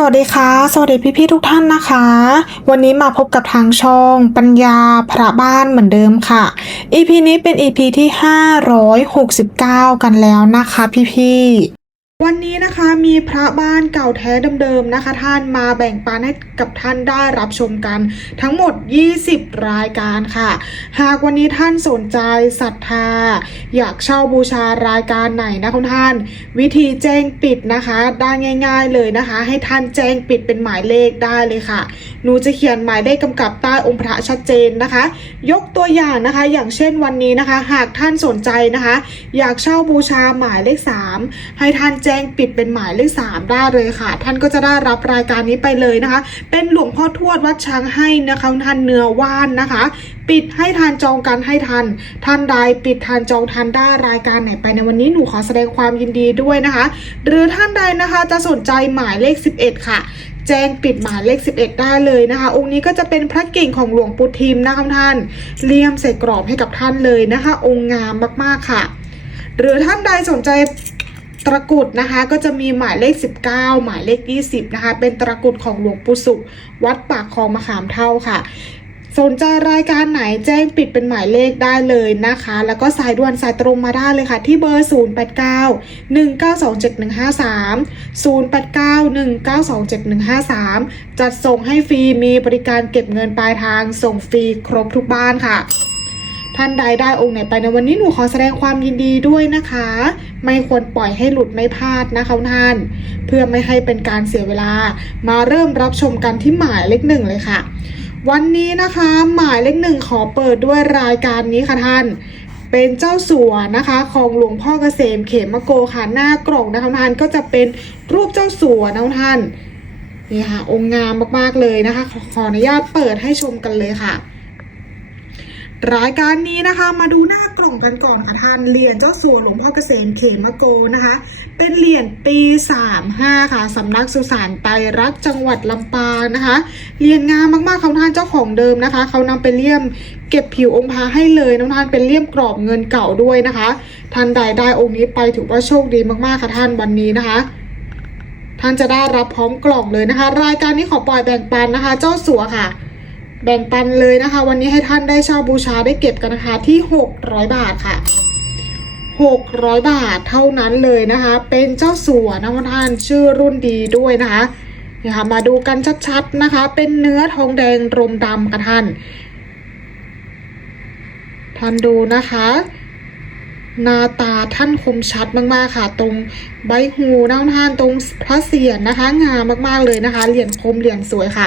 สวัสดีค่ะ สวัสดีพี่ๆทุกท่านนะคะ วันนี้มาพบกับทางช่องปัญญาพระบ้านเหมือนเดิมค่ะ EP นี้เป็น EP ที่ 569 กันแล้วนะคะพี่ๆ วันนี้นะคะมีพระบ้านเก่าแท้เดิมๆนะคะ ท่านมาแบ่งปันให้กับท่านได้รับชมกันทั้งหมด 20 รายการค่ะ หากวันนี้ท่านสนใจศรัทธา อยากเช่าบูชารายการไหนนะคุณท่าน วิธีแจ้งปิดนะคะได้ง่าย ๆเลยนะคะ ให้ท่านแจ้งปิดเป็นหมายเลขได้เลยค่ะ หนูจะเขียนหมายเลขกำกับใต้องค์พระชัดเจนนะคะ ยกตัวอย่างนะคะ อย่างเช่นวันนี้นะคะ หากท่านสนใจนะคะ อยากเช่าบูชาหมายเลข 3 ให้ท่านแจ้งปิดเป็นหมายเลข3ได้เลยค่ะ ท่านก็จะได้รับรายการนี้ไปเลยนะคะ เป็นหลวงพ่อทวดวัดช้างให้นะคะท่านเนื้อว่านนะคะ ปิดให้ทานจองกันให้ทัน ท่านใดปิดทานจองทันได้รายการไหนไปในวันนี้หนูขอแสดงความยินดีด้วยนะคะ หรือท่านใดนะคะจะสนใจหมายเลข 11 ค่ะแจ้งปิดหมายเลข 11 ได้เลยนะคะ องค์นี้ก็จะเป็นพระกิ่งของหลวงปู่ทิมนะคะท่าน เลี่ยมใส่กรอบให้กับท่านเลยนะคะ องค์งามมากๆค่ะ หรือท่านใดสนใจ ตะกุดนะคะก็จะมีหมายเลข 19 หมายเลข 20 นะคะ เป็นตะกุดของหลวงปู่สุข วัดปากคลองมะขามเท่าค่ะ สนใจรายการไหนแจ้งปิดเป็นหมายเลขได้เลยนะคะ แล้วก็สายด่วนสายตรงมาได้เลยค่ะ ที่เบอร์ 089 192 7153 089 192 7153 จัดส่งให้ฟรีมีบริการเก็บเงินปลายทางส่งฟรีครบทุกบ้านค่ะ ท่านใดได้องค์ไหนไปในวันนี้หนูขอแสดงความยินดีด้วยนะคะ ไม่ควรปล่อยให้หลุดไม่พลาดนะคะท่าน เพื่อไม่ให้เป็นการเสียเวลา มาเริ่มรับชมกันที่หมายเลขหนึ่งเลยค่ะ วันนี้นะคะหมายเลขหนึ่งขอเปิดด้วยรายการนี้ค่ะท่านเป็นเจ้าสัวนะคะของหลวงพ่อเกษมเขมโกค่ะหน้ากล่องนะคะท่านก็จะเป็นรูปเจ้าสัวนะท่านนี่ค่ะองค์งามมากๆเลยนะคะ ขอขออนุญาตเปิดให้ชมกันเลยค่ะ รายการนี้นะคะมาดูหน้ากล่องกันก่อนค่ะท่านเหรียญเจ้าสัวหลวงพ่อเกษมเขมโกนะคะ เป็นเหรียญปี 35 ค่ะสำนักสุสานไตรรักจังหวัดลำปางนะคะเหรียญงามมากๆของท่านเจ้าของเดิมนะคะ เขานำไปเลี่ยมเก็บผิวองค์พระให้เลยน้องท่านเป็นเลี่ยมกรอบเงินเก่าด้วยนะคะท่านใดได้องค์นี้ไปถือว่าโชคดีมากๆค่ะท่านวันนี้นะคะท่านจะได้รับพร้อมกล่องเลยนะคะ รายการนี้ขอปล่อยแบ่งปันนะคะ เจ้าสัวค่ะ แบ่งปันเลยนะคะ วันนี้ให้ท่านได้เช่าบูชาได้เก็บกันนะคะที่ 600 บาทค่ะ 600 บาทเท่านั้นเลยนะคะ เป็นเจ้าสัวนะท่านชื่อรุ่นดีด้วยนะคะนี่ค่ะมาดูกันชัดๆนะคะ เป็นเนื้อทองแดงรมดำค่ะท่านท่านดูนะคะ หน้าตาท่านคมชัดมากๆค่ะ ตรงใบหูน้าท่านตรงพระเศียรนะคะ งามมากๆเลยนะคะ เหรียญคมเหรียญสวยค่ะ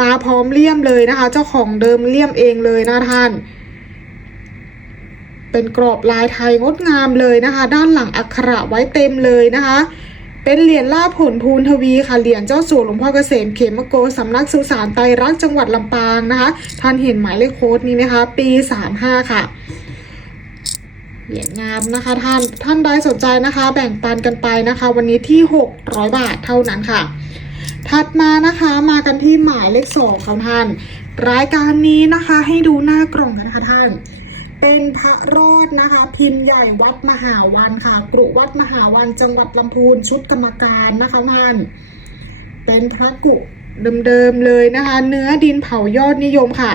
มาพร้อมเลี่ยมเลยนะคะ เจ้าของเดิมเลี่ยมเองเลยนะท่าน เป็นกรอบลายไทยงดงามเลยนะคะ ด้านหลังอักขระไว้เต็มเลยนะคะ เป็นเหรียญล่าผลพูนทวีค่ะ เหรียญเจ้าสัวหลวงพ่อเกษมเขมโกสำนักสุสานไตรรักจังหวัดลำปางนะคะ ท่านเห็นหมายเลขโค้ดนี้ไหมคะ ปี 35 ค่ะ เหรียญงามนะคะ ท่านท่านใดสนใจนะคะ แบ่งปันกันไปนะคะ วันนี้ที่ 600 บาทเท่านั้นค่ะ ถัดมานะคะมากันที่หมายเลขสองค่ะท่าน รายการนี้นะคะให้ดูหน้ากล่องกันนะคะท่าน เป็นพระรอดนะคะ พิมพ์ใหญ่วัดมหาวันค่ะกรุวัดมหาวันจังหวัดลำพูนชุดกรรมการนะคะท่าน เป็นพระกุเดิมๆเลยนะคะ เนื้อดินเผายอดนิยมค่ะ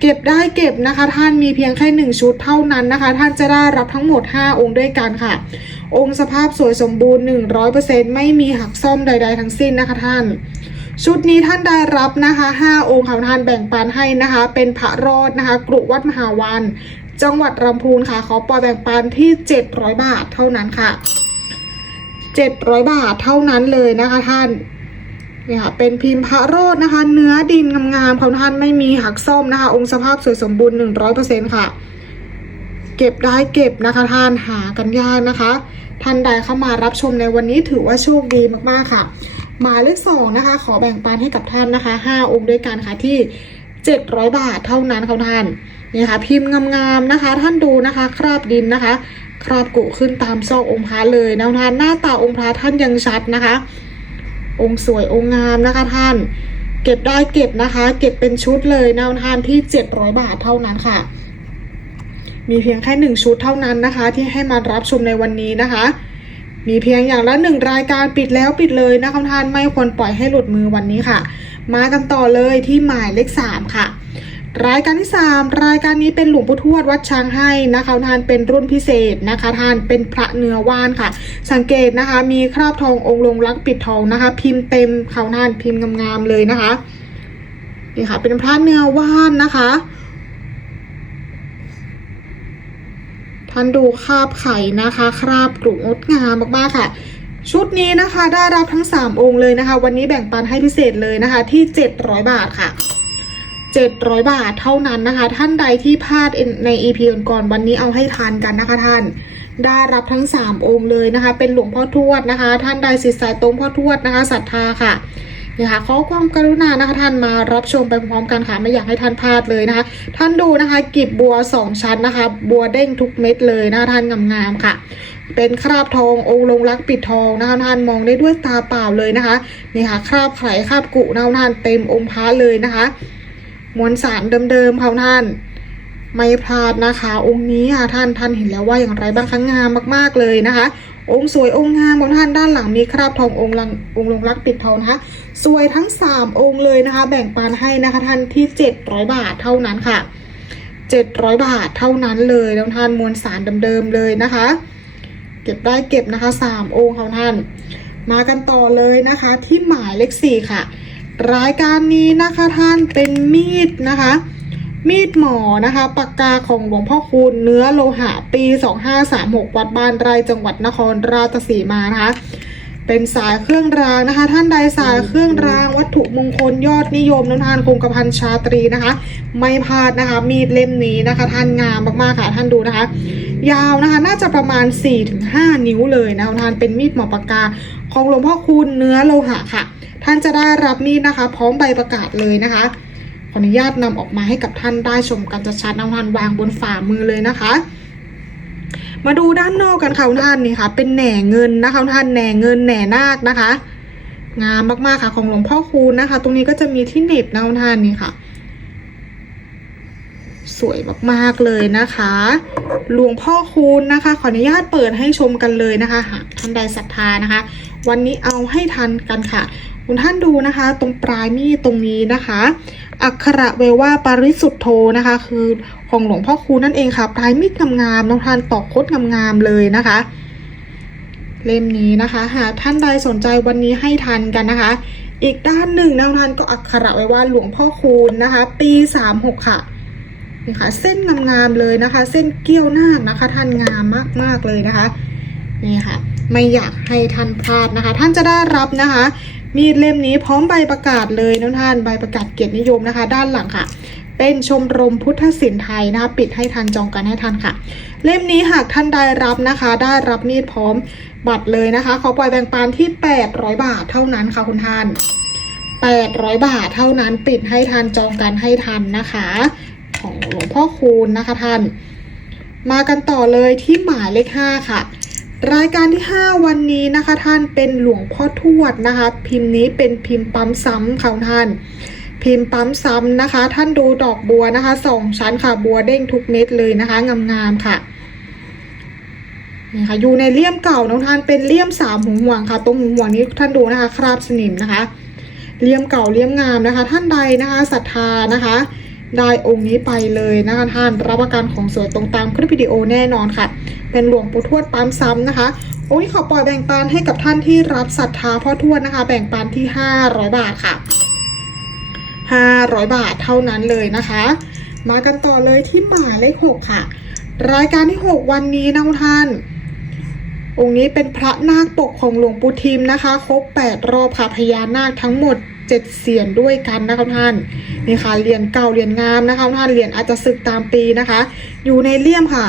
เก็บได้เก็บนะคะ ท่านมีเพียงแค่หนึ่งชุดเท่านั้นนะคะ ท่านจะได้รับทั้งหมด 5 องค์ด้วยกันค่ะ องค์สภาพสวยสมบูรณ์ 100%ไม่มีหักซ่อมใด ๆ ทั้งสิ้นนะคะท่านชุดนี้ท่านได้รับนะคะ 5 องค์ค่ะท่านแบ่งปันให้นะคะ เป็นพระรอดนะคะ กรุวัดมหาวัน จังหวัดลำพูนค่ะ ขอปอแบ่งปันที่ 700 บาทเท่านั้นค่ะ 700 บาทเท่านั้นเลยนะคะท่าน นี่ค่ะเป็นพิมพ์พระโรดนะคะ เนื้อดินงามๆของท่านไม่มีหักซ่อมนะคะ องค์สภาพสวยสมบูรณ์100%ค่ะ เก็บได้เก็บนะคะท่านหากันยากนะคะ ท่านใดเข้ามารับชมในวันนี้ถือว่าโชคดีมากๆค่ะ หมายเลขสองนะคะ ขอแบ่งปันให้กับท่านนะคะ5องค์ด้วยกันค่ะที่700บาทเท่านั้นค่ะท่านนี่ค่ะ พิมพ์งามๆนะคะ ท่านดูนะคะ คราบดินนะคะ คราบกุขึ้นตามซอกองค์พระเลยนะท่านหน้าตาองค์พระท่านยังชัดนะคะ องค์สวยองค์งามนะคะท่าน เก็บได้เก็บนะคะ เก็บเป็นชุดเลยนะท่านที่ 700 บาทเท่านั้นค่ะ มีเพียงแค่หนึ่งชุดเท่านั้นนะคะ ที่ให้มารับชมในวันนี้นะคะ มีเพียงอย่างละหนึ่งรายการปิดแล้วปิดเลยนะคะท่านไม่ควรปล่อยให้หลุดมือวันนี้ค่ะ มากันต่อเลยที่หมายเลขสามค่ะ รายการที่ 3 รายการนี้เป็นหลวงปู่ทวดวัดช้างให้นะคะท่านเป็นรุ่นพิเศษนะคะท่านเป็นพระเนื้อว่านค่ะ สังเกตนะคะ มีคราบทององค์ลงรักปิดทองนะคะ พิมพ์เต็มเขาท่านพิมพ์งามๆเลยนะคะนี่ค่ะ เป็นพระเนื้อว่านนะคะท่านดูคราบไข่นะคะ คราบกรุงดงามมากๆค่ะชุดนี้นะคะได้รับทั้ง 3 องค์เลยนะคะ วันนี้แบ่งปันให้พิเศษเลยนะคะที่ 700 บาทค่ะ 700 บาทเท่านั้นนะคะ ท่านใดที่พลาดใน EP ก่อนๆวันนี้เอาให้ทานกันนะคะท่าน ได้รับทั้ง 3 องค์เลยนะคะ เป็นหลวงพ่อทวดนะคะ ท่านใดศิษย์สายตรงพ่อทวดนะคะศรัทธาค่ะนี่ค่ะขอความกรุณานะคะท่านมารับชมไปพร้อมกันค่ะไม่อยากให้ท่านพลาดเลยนะคะ ท่านดูนะคะกีบบัว 2 ชั้นนะคะ บัวเด้งทุกเม็ดเลยนะคะท่านงามๆค่ะ เป็นคราบทององค์ลงรักปิดทองนะคะท่านมองได้ด้วยตาเปล่าเลยนะคะนี่ค่ะคราบไข่คราบกุนะคะท่านเต็มองค์พระเลยนะคะ มวลสารเดิมๆค่ะท่าน ไม่พลาดนะคะ องค์นี้ค่ะท่านท่านเห็นแล้วว่าอย่างไรบ้างคะงามมากๆเลยนะคะ องค์สวยองค์งามของท่านด้านหลังมีคราบทององค์ลังองค์ลงรักปิดทองนะคะสวยทั้ง 3 องค์เลยนะคะ แบ่งปันให้นะคะท่านที่ 700 บาทเท่านั้นค่ะ 700 บาทเท่านั้นเลยแล้วท่านมวลสารเดิมๆเลยนะคะ เก็บได้เก็บนะคะ 3 องค์ค่ะท่าน มากันต่อเลยนะคะที่หมายเลขสี่ค่ะ รายการนี้นะคะท่านเป็นมีดนะคะ มีดหมอนะคะปากกาของหลวงพ่อคูณเนื้อโลหะปี 2536 วัดบ้านไร่จังหวัดนครราชสีมานะคะ เป็นสายเครื่องรางนะคะ ท่านใดสายเครื่องรางวัตถุมงคลยอดนิยมน้ำทานคงกระพันชาตรีนะคะ ไม่พลาดนะคะ มีดเล่มนี้นะคะ ท่านงามมากๆค่ะท่านดูนะคะยาวนะคะน่าจะประมาณ 4-5 นิ้วเลยนะคะท่านเป็นมีดหมอปากกา ของหลวงพ่อคูณเนื้อโลหะค่ะ ท่านจะได้รับมีดนะคะ พร้อมใบประกาศเลยนะคะขออนุญาตนำออกมาให้กับท่านได้ชมกันชัดๆนะท่านวางบนฝ่ามือเลยนะคะ มาดูด้านนอกกันค่ะท่านนี่ค่ะ เป็นแหน่เงินนะคะท่านแหน่เงินแหน่นาคนะคะ งามมากๆค่ะของหลวงพ่อคูณนะคะ ตรงนี้ก็จะมีที่เหน็บนะท่านนี่ค่ะสวยมากๆเลยนะคะ หลวงพ่อคูณนะคะ ขออนุญาตเปิดให้ชมกันเลยนะคะ หากท่านใดศรัทธานะคะ วันนี้เอาให้ทันกันค่ะ คุณท่านดูนะคะ ตรงปลายมีดตรงนี้นะคะ อักขระเวว่าปริสุทธโธนะคะ คือของหลวงพ่อคูนั่นเองค่ะ ปลายมีดงามๆน้องทานตอกคดงามๆเลยนะคะ เล่มนี้นะคะหากท่านใดสนใจวันนี้ให้ทันกันนะคะ อีกด้านหนึ่งน้องทานก็อักขระไว้ว่าหลวงพ่อคูณนะคะ ปี36ค่ะนี่ค่ะ เส้นงามๆเลยนะคะ เส้นเกี้ยวนาคนะคะ ท่านงามมากๆเลยนะคะนี่ค่ะไม่อยากให้ท่านพลาดนะคะ ท่านจะได้รับนะคะ มีดเล่มนี้พร้อมใบประกาศเลยนะท่านใบประกาศเกียรตินิยมนะคะ ด้านหลังค่ะ เป็นชมรมพุทธศิลป์ไทยนะคะ ปิดให้ทันจองกันให้ทันค่ะ เล่มนี้หากท่านได้รับนะคะ ได้รับมีดพร้อมบัตรเลยนะคะเขอปล่อยแบ่งปันที่ 800 บาทเท่านั้นค่ะคุณท่าน 800 บาทเท่านั้นปิดให้ทันจองกันให้ทันนะคะ ของหลวงพ่อคูณนะคะท่าน มากันต่อเลยที่หมายเลข5ค่ะ รายการที่ 5 วันนี้นะคะท่านเป็นหลวงพ่อทวดนะคะ พิมพ์นี้เป็นพิมพ์ปั๊มซ้ำค่ะท่าน พิมพ์ปั๊มซ้ำนะคะ ท่านดูดอกบัวนะคะสองชั้นค่ะบัวเด้งทุกเม็ดเลยนะคะงามๆค่ะนี่ค่ะอยู่ในเลี่ยมเก่าน้องท่านเป็นเลี่ยมสามหูห่วงค่ะ ตรงหูห่วงนี้ท่านดูนะคะ คราบสนิมนะคะ เลี่ยมเก่าเลี่ยมงามนะคะ ท่านใดนะคะศรัทธานะคะ ได้องค์นี้ไปเลยนะคะท่านรับประกันของสวยตรงตามคลิปวิดีโอแน่นอนค่ะ เป็นหลวงปู่ทวดปั๊มซ้ำนะคะองค์นี้ขอปล่อยแบ่งปันให้กับท่านที่รับศรัทธาพ่อทวดนะคะ แบ่งปันที่ 500 บาทค่ะ 500 บาทเท่านั้นเลยนะคะ มากันต่อเลยที่หมายเลข6ค่ะ รายการที่ 6 วันนี้นะท่านองค์นี้เป็นพระนาคปกของหลวงปู่ทิมนะคะ ครบ 8 รอบค่ะพญานาคทั้งหมด 7เสียนด้วยกันนะคะท่านนี่ค่ะเหรียญเก่าเหรียญงามนะคะท่านเหรียญอาจจะสึกตามปีนะคะ อยู่ในเลี่ยมค่ะ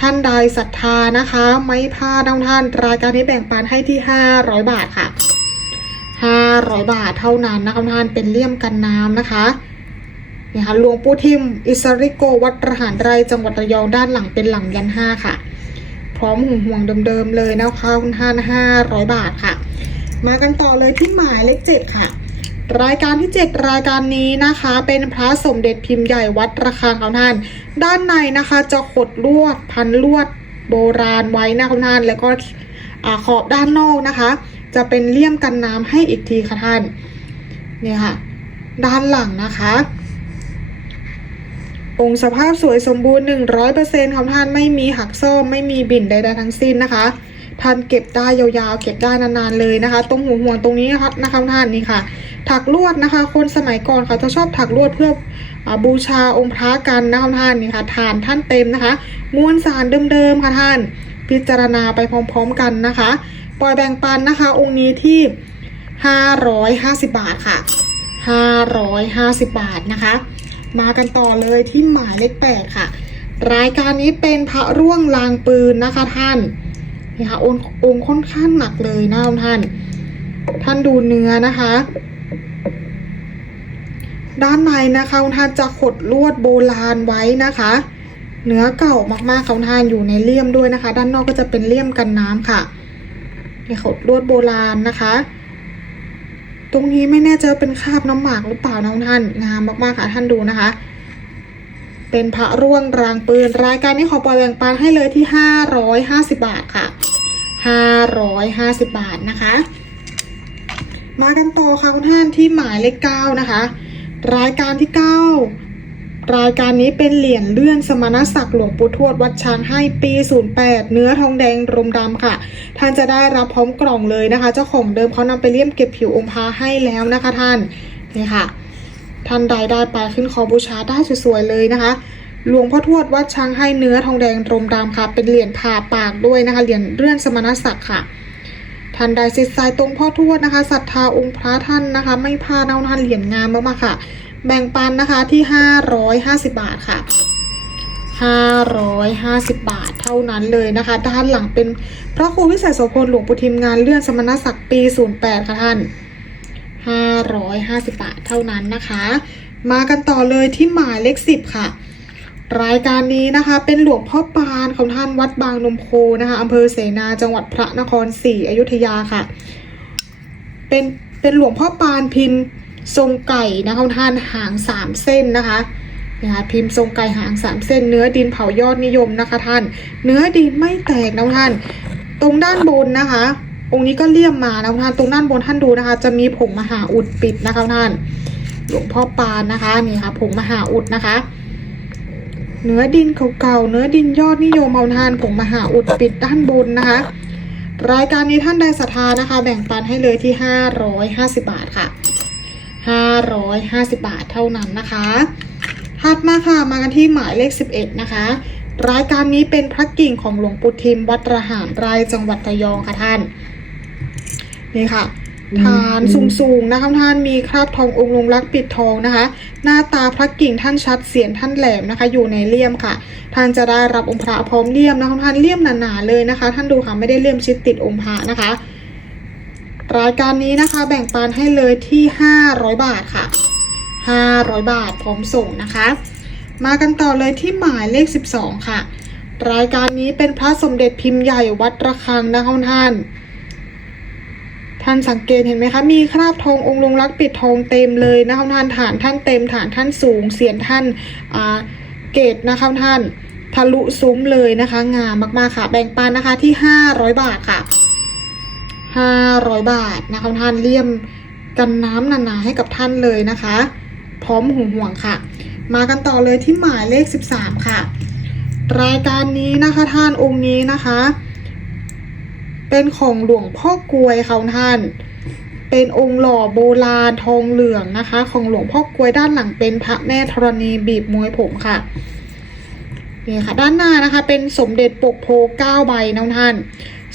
ท่านใดศรัทธานะคะ ไม่พลาดนท่าน รายการนี้แบ่งปันให้ที่500บาทค่ะ500บาทเท่านั้นนะคะท่านเป็นเลี่ยมกันน้ำนะคะนี่ค่ะหลวงปู่ทิม อิสริโกวัดประหารไรจังหวัดระยองด้านหลังเป็นหลังยันห้าค่ะ พร้อมหุ่นห่วงเดิมๆเลยนะคะคุณท่าน500บาทค่ะ มากันต่อเลยที่หมายเลขเจ็ดค่ะ รายการที่ 7 รายการนี้นะคะ เป็นพระสมเด็จพิมพ์ใหญ่วัดระฆังของท่าน ด้านในนะคะจะขดลวดพันลวดโบราณไว้นะคุณท่านแล้วก็ขอบด้านนอกนะคะ จะเป็นเลี่ยมกันน้ำให้อีกทีค่ะท่านเนี่ยค่ะ ด้านหลังนะคะ องค์สภาพสวยสมบูรณ์ 100%ของท่านไม่มีหักซ่อมไม่มีบิ่นใดๆทั้งสิ้นนะคะท่านเก็บได้ยาวๆ เก็บได้นานๆเลยนะคะ ตรงหัวห่วงตรงนี้นะคะนะคะท่านนี่ค่ะ ถักลวดนะคะ คนสมัยก่อนเขาจะชอบถักลวดเพื่ออบูชาองค์พระกันนะคะท่านนี่ค่ะฐานท่านเต็มนะคะมวลสารเดิมๆค่ะท่าน พิจารณาไปพร้อมๆกันนะคะปล่อยแบ่งปันนะคะ องค์นี้ที่ 550 บาทค่ะ 550 บาทนะคะ มากันต่อเลยที่หมายเลขแปดค่ะ รายการนี้เป็นพระร่วงลางปืนนะคะท่านนี่ค่ะองค์ค่อนข้างหนักเลยนะท่าน ท่านดูเนื้อนะคะ ด้านในนะคะคุณท่านจะขดลวดโบราณไว้นะคะ เนื้อเก่ามากๆของท่านอยู่ในเลี่ยมด้วยนะคะ ด้านนอกก็จะเป็นเลี่ยมกันน้ำค่ะนี่ขดลวดโบราณนะคะ ตรงนี้ไม่แน่ใจว่าเป็นคราบน้ำหมากหรือเปล่านะคุณท่านงามมากๆค่ะท่านดูนะคะ เป็นพระร่วงรางปืน รายการนี้ขอปล่อยแบ่งปันให้เลยที่550บาทค่ะ550บาทนะคะ มากันต่อค่ะคุณท่านที่หมายเลขเก้านะคะ รายการที่ 9 รายการนี้เป็นเหรียญเลื่อนสมณศักดิ์หลวงปู่ทวดวัดช้างให้ปี 08 เนื้อทองแดงรมดำค่ะ ท่านจะได้รับพร้อมกล่องเลยนะคะ เจ้าของเดิมเขานำไปเลี่ยมเก็บผิวองค์พระให้แล้วนะคะท่านนี่ค่ะ ท่านใดได้ไปขึ้นคอบูชาได้สวยๆเลยนะคะหลวงพ่อทวดวัดช้างให้เนื้อทองแดงรมดำค่ะ เป็นเหรียญผ่าปากด้วยนะคะเหรียญเลื่อนสมณศักดิ์ค่ะ ท่านใดสิทธิ์สายตรงพ่อทวดนะคะศรัทธาองค์พระท่านนะคะ ไม่พลาดเอาท่านเหรียญงามมากๆค่ะ แบ่งปันนะคะที่ 550 บาทค่ะ 550 บาทเท่านั้นเลยนะคะด้านหลังเป็นพระครูวิสัยโสพลหลวงปู่ทิมงานเลื่อนสมณศักดิ์ปี 08 ค่ะท่าน 550 บาทเท่านั้นนะคะ มากันต่อเลยที่หมายเลข 10 ค่ะ รายการนี้นะคะ เป็นหลวงพ่อปานของท่านวัดบางนมโพนะคะอำเภอเสนาจังหวัดพระนครศรีอยุธยาค่ะ เป็นเป็นหลวงพ่อปานพิมพ์ทรงไก่นะคะท่านหางสามเส้นนะคะนะคะพิมพ์ทรงไก่หางสามเส้น เนื้อดินเผายอดนิยมนะคะท่าน เนื้อดินไม่แตกนะท่าน ตรงด้านบนนะคะ องค์นี้ก็เลี่ยมมานะท่าน ตรงด้านบนท่านดูนะคะ จะมีผงมหาอุดปิดนะคะท่าน หลวงพ่อปานนะคะนี่ค่ะผงมหาอุดนะคะ เนื้อดินเก่าๆ เนื้อดินยอดนิยมเอาทานผงมหาอุดปิดด้านบนนะคะ รายการนี้ท่านใดศรัทธานะคะ แบ่งปันให้เลยที่ 550 บาทค่ะ 550 บาทเท่านั้นนะคะถัดมาค่ะมากันที่หมายเลข 11 นะคะ รายการนี้เป็นพระกิ่งของหลวงปู่ทิมวัดระหารไร่จังหวัดระยองค่ะท่าน นี่ค่ะ ฐานสูงๆนะคะท่านมีคราบทององค์ลงรักปิดทองนะคะ หน้าตาพระกิ่งท่านชัดเสียนท่านแหลมนะคะ อยู่ในเลี่ยมค่ะ ท่านจะได้รับองค์พระพร้อมเลี่ยมนะคะท่านเลี่ยมหนาๆเลยนะคะ ท่านดูค่ะไม่ได้เลี่ยมชิดติดองค์พระนะคะ รายการนี้นะคะแบ่งปันให้เลยที่ 500 บาทค่ะ 500 บาทพร้อมส่งนะคะ มากันต่อเลยที่หมายเลข 12 ค่ะ รายการนี้เป็นพระสมเด็จพิมพ์ใหญ่วัดระฆังนะคะท่าน ท่านสังเกตเห็นไหมคะ มีคราบทององค์ลงรักปิดทองเต็มเลยนะคะท่านฐานท่านเต็มฐานท่านสูง เสียนท่านเกตนะคะท่านทะลุซุ้มเลยนะคะ งามมากๆค่ะ แบ่งปันนะคะที่ 500 บาทค่ะ 500 บาทนะคะท่านเลี่ยมกันน้ำหนาๆให้กับท่านเลยนะคะ พร้อมหูห่วงค่ะ มากันต่อเลยที่หมายเลข 13 ค่ะ รายการนี้นะคะท่านองค์นี้นะคะ เป็นของหลวงพ่อกลวยค่ะท่าน เป็นองค์หล่อโบราณทองเหลืองนะคะ ของหลวงพ่อกลวยด้านหลังเป็นพระแม่ธรณีบีบมวยผมค่ะนี่ค่ะด้านหน้านะคะเป็นสมเด็จปกโพเก้าใบนะท่าน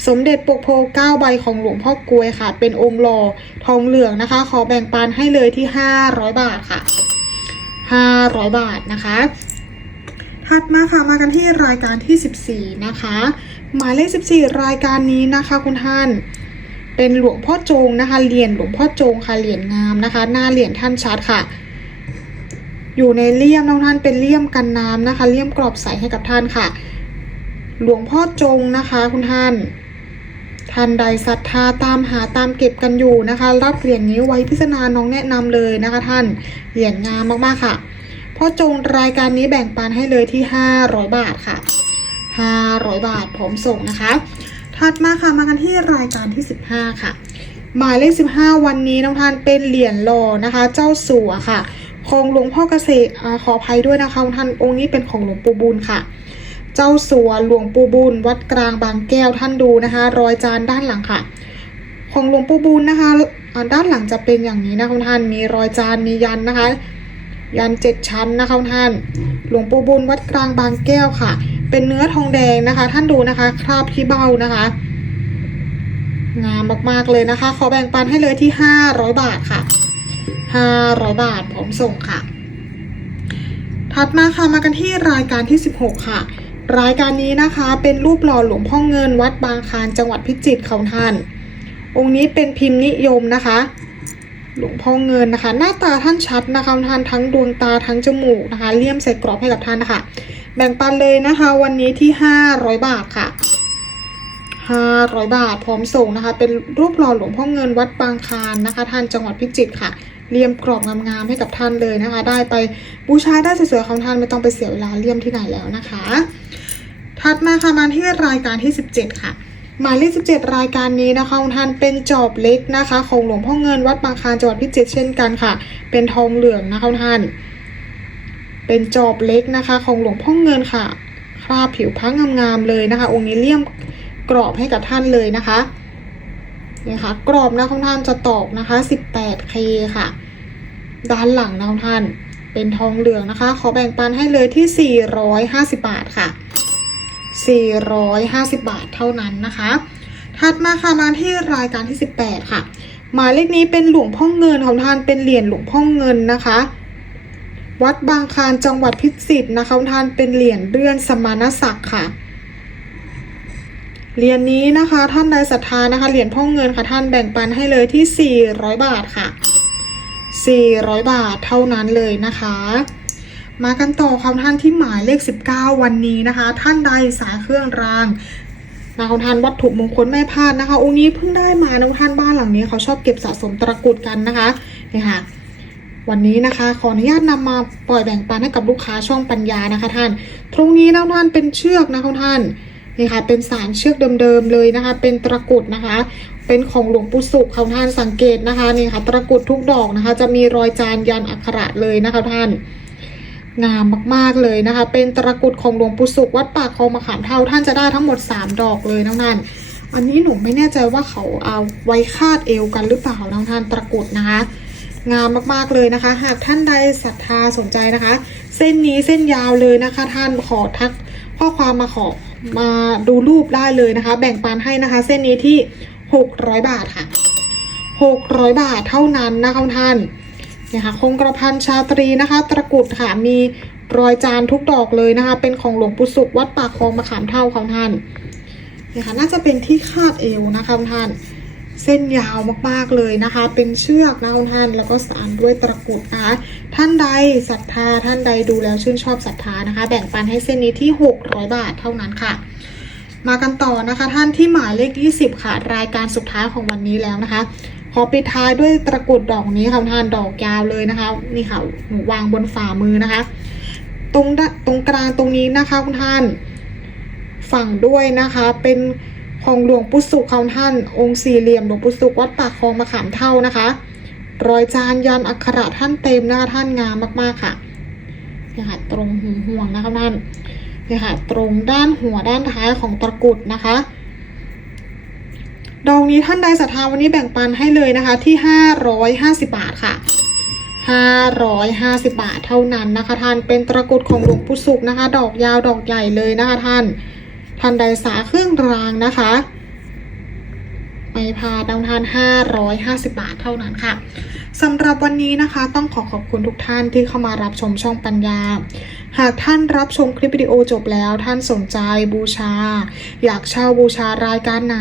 สมเด็จปกโพเก้าใบของหลวงพ่อกลวยค่ะ เป็นองค์หล่อทองเหลืองนะคะ ขอแบ่งปันให้เลยที่ห้าร้อยบาทค่ะห้าร้อยบาทนะคะ ถัดมาค่ะมากันที่รายการที่ 14 นะคะ หมายเลข 14 รายการนี้นะคะคุณท่าน เป็นหลวงพ่อโจงนะคะเหรียญหลวงพ่อโจงค่ะเหรียญงามนะคะ หน้าเหรียญท่านชัดค่ะ อยู่ในเลี่ยมน้องท่านเป็นเลี่ยมกันน้ำนะคะเลี่ยมกรอบใสให้กับท่านค่ะ หลวงพ่อจงนะคะคุณท่านท่านใดศรัทธาตามหาตามเก็บกันอยู่นะคะ รับเหรียญนี้ไว้พิจารณาน้องแนะนำเลยนะคะ ท่านเหรียญงามมากๆค่ะ พ่อจงรายการนี้แบ่งปันให้เลยที่ 500 บาทค่ะ 500 บาทพร้อมส่งนะคะ ถัดมาค่ะมากันที่รายการที่ 15 ค่ะ หมายเลข 15 วันนี้น้องทานเป็นเหรียญหล่อนะคะ เจ้าสัวค่ะของหลวงพ่อเกษตรขออภัยด้วยนะคะท่านองค์นี้เป็นของหลวงปู่บุญค่ะ เจ้าสัวหลวงปู่บุญวัดกลางบางแก้วท่านดูนะคะ รอยจานด้านหลังค่ะ ของหลวงปู่บุญนะคะด้านหลังจะเป็นอย่างนี้นะคะท่านมีรอยจานมียันนะคะ ยันเจ็ดชั้นนะคะท่าน หลวงปู่บุญวัดกลางบางแก้วค่ะ เป็นเนื้อทองแดงนะคะ ท่านดูนะคะ คราบที่เบ้านะคะงามมากๆเลยนะคะ ขอแบ่งปันให้เลยที่500บาทค่ะ500บาทพร้อมส่งค่ะ ถัดมาค่ะมากันที่รายการที่16ค่ะ รายการนี้นะคะเป็นรูปหล่อหลวงพ่อเงินวัดบางคานจังหวัดพิจิตรของท่าน องค์นี้เป็นพิมพ์นิยมนะคะ หลวงพ่อเงินนะคะ หน้าตาท่านชัดนะคะท่านทั้งดวงตาทั้งจมูกนะคะ เลี่ยมใส่กรอบให้กับท่านนะคะ แบ่งปันเลยนะคะ วันนี้ที่ 500 บาทค่ะ 500 บาทพร้อมส่งนะคะ เป็นรูปหล่อหลวงพ่อเงินวัดบางคานนะคะ ท่านจังหวัดพิจิตรค่ะเลี่ยมกรอบงามๆให้กับท่านเลยนะคะ ได้ไปบูชาได้สวยๆของท่านไม่ต้องไปเสียเวลาเลี่ยมที่ไหนแล้วนะคะ ถัดมาค่ะมาที่รายการที่ 17 ค่ะ หมายเลข17 รายการนี้นะคะของท่านเป็นจอบเล็กนะคะ ของหลวงพ่อเงินวัดบางคลานจังหวัดพิจิตรเช่นกันค่ะ เป็นทองเหลืองนะคะท่านเป็นจอบเล็กนะคะ ของหลวงพ่อเงินค่ะคราบผิวพรรณงามๆเลยนะคะ องค์นี้เลี่ยมกรอบให้กับท่านเลยนะคะนี่ค่ะกรอบนะของท่านจะตอกนะคะ 18K ค่ะ ด้านหลังนะของท่านเป็นทองเหลืองนะคะ ขอแบ่งปันให้เลยที่ 450 บาทค่ะ 450 บาทเท่านั้นนะคะ ถัดมาค่ะมาที่รายการที่ 18 ค่ะ หมายเลขนี้เป็นหลวงพ่อเงินของท่านเป็นเหรียญหลวงพ่อเงินนะคะ วัดบางคานจังหวัดพิจิตรนะคะท่านเป็นเหรียญเลื่อนสมณศักดิ์ค่ะเหรียญนี้นะคะท่านใดศรัทธานะคะเหรียญพ่อเงินค่ะท่านแบ่งปันให้เลยที่ 400 บาทค่ะ 400 บาทเท่านั้นเลยนะคะ มากันต่อคำท่านที่หมายเลข 19 วันนี้นะคะ ท่านใดสายเครื่องรางนะคำท่านวัตถุมงคลไม่พลาดนะคะองค์นี้เพิ่งได้มานะท่านบ้านหลังนี้เขาชอบเก็บสะสมตะกรุดกันนะคะนี่ค่ะวันนี้นะคะขออนุญาตนำมาปล่อยแบ่งปันให้กับลูกค้าช่องปัญญานะคะท่าน ตรงนี้นะท่านเป็นเชือกนะคะท่านนี่ค่ะเป็นสารเชือกเดิมๆเลยนะคะ เป็นตะกรุดนะคะ เป็นของหลวงปู่สุขของท่านสังเกตนะคะนี่ค่ะตะกรุดทุกดอกนะคะ จะมีรอยจานยันอักขระเลยนะคะท่าน งามมากๆเลยนะคะ เป็นตะกรุดของหลวงปู่สุขวัดปากคลองมะขามเท่าท่านจะได้ทั้งหมด 3 ดอกเลยน้องนันอันนี้หนูไม่แน่ใจว่าเขาเอาไว้คาดเอวกันหรือเปล่าน้องท่านตะกรุดนะคะงามมากๆเลยนะคะ หากท่านใดศรัทธาสนใจนะคะ เส้นนี้เส้นยาวเลยนะคะ ท่านขอทักข้อความมาขอมาดูรูปได้เลยนะคะ แบ่งปันให้นะคะ เส้นนี้ที่ 600 บาทค่ะ 600 บาทเท่านั้นนะคะท่าน นี่ยค่ะคงกระพันชาตรีนะคะ ตะกุดค่ะมีรอยจานทุกดอกเลยนะคะ เป็นของหลวงปู่สุขวัดปากคลองมะขามเท่าของท่านนี่ยค่ะน่าจะเป็นที่คาดเอวนะคะท่าน เส้นยาวมากๆเลยนะคะ เป็นเชือกนะคุณท่านแล้วก็สานด้วยตะกุดนะคะท่านใดศรัทธาท่านใดดูแล้วชื่นชอบศรัทธานะคะ แบ่งปันให้เส้นนี้ที่ 600 บาทเท่านั้นค่ะ มากันต่อนะคะ ท่านที่หมายเลข 20 ค่ะ รายการสุดท้ายของวันนี้แล้วนะคะ ขอปิดท้ายด้วยตะกรุดดอกนี้ค่ะท่านดอกยาวเลยนะคะ นี่ค่ะหนูวางบนฝ่ามือนะคะ ตรงด้านตรงกลางตรงนี้นะคะคุณท่านฝั่งด้วยนะคะ เป็นของหลวงปู่สุขของท่าน องค์สี่เหลี่ยมหลวงปู่สุขวัดปากคลองมะขามเท่านะคะ รอยจานยันอักขระท่านเต็มนะคะท่านงามมากๆค่ะนี่ค่ะตรงหูห่วงนะคะท่านนี่ค่ะตรงด้านหัวด้านท้ายของตะกรุดนะคะ ดอกนี้ท่านใดศรัทธาวันนี้แบ่งปันให้เลยนะคะที่ 550 บาทค่ะ 550 บาทเท่านั้นนะคะ ท่านเป็นตะกุดของหลวงปู่สุขนะคะ ดอกยาวดอกใหญ่เลยนะคะท่าน ท่านใดสาเครื่องรางนะคะไม่พาดดาวทาน 550 บาทเท่านั้นค่ะสำหรับวันนี้นะคะ ต้องขอขอบคุณทุกท่านที่เข้ามารับชมช่องปัญญา หากท่านรับชมคลิปวิดีโอจบแล้วท่านสนใจบูชา อยากเช่าบูชารายการไหน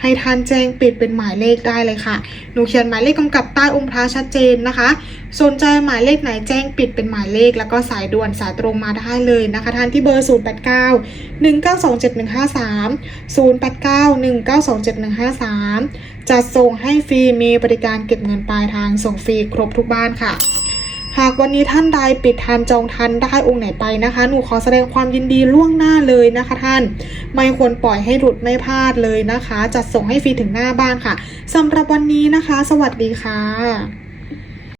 ให้ท่านแจ้งปิดเป็นหมายเลขได้เลยค่ะ หนูเขียนหมายเลขกำกับใต้องค์พระชัดเจนนะคะ สนใจหมายเลขไหนแจ้งปิดเป็นหมายเลข แล้วก็สายด่วนสายตรงมาได้เลยนะคะท่านที่เบอร์ 089 1927153 089 1927153 จัดส่งให้ฟรีมีบริการเก็บเงินปลายทางส่งฟรีครบทุกบ้านค่ะ หากวันนี้ท่านใดปิดทันจองทันได้องค์ไหนไปนะคะ หนูขอแสดงความยินดีล่วงหน้าเลยนะคะท่าน ไม่ควรปล่อยให้หลุดไม่พลาดเลยนะคะ จัดส่งให้ฟรีถึงหน้าบ้านค่ะสำหรับวันนี้นะคะ สวัสดีค่ะ